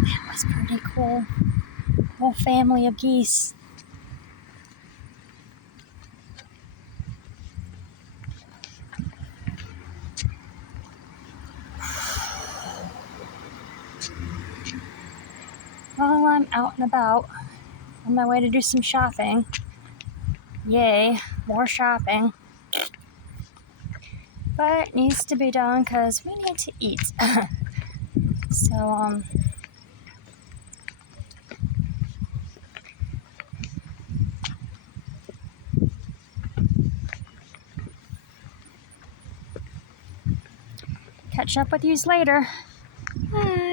That was pretty cool. Whole family of geese. Well, I'm out and about on my way to do some shopping. Yay, more shopping. But it needs to be done because we need to eat. So, catch up with yous later. Bye.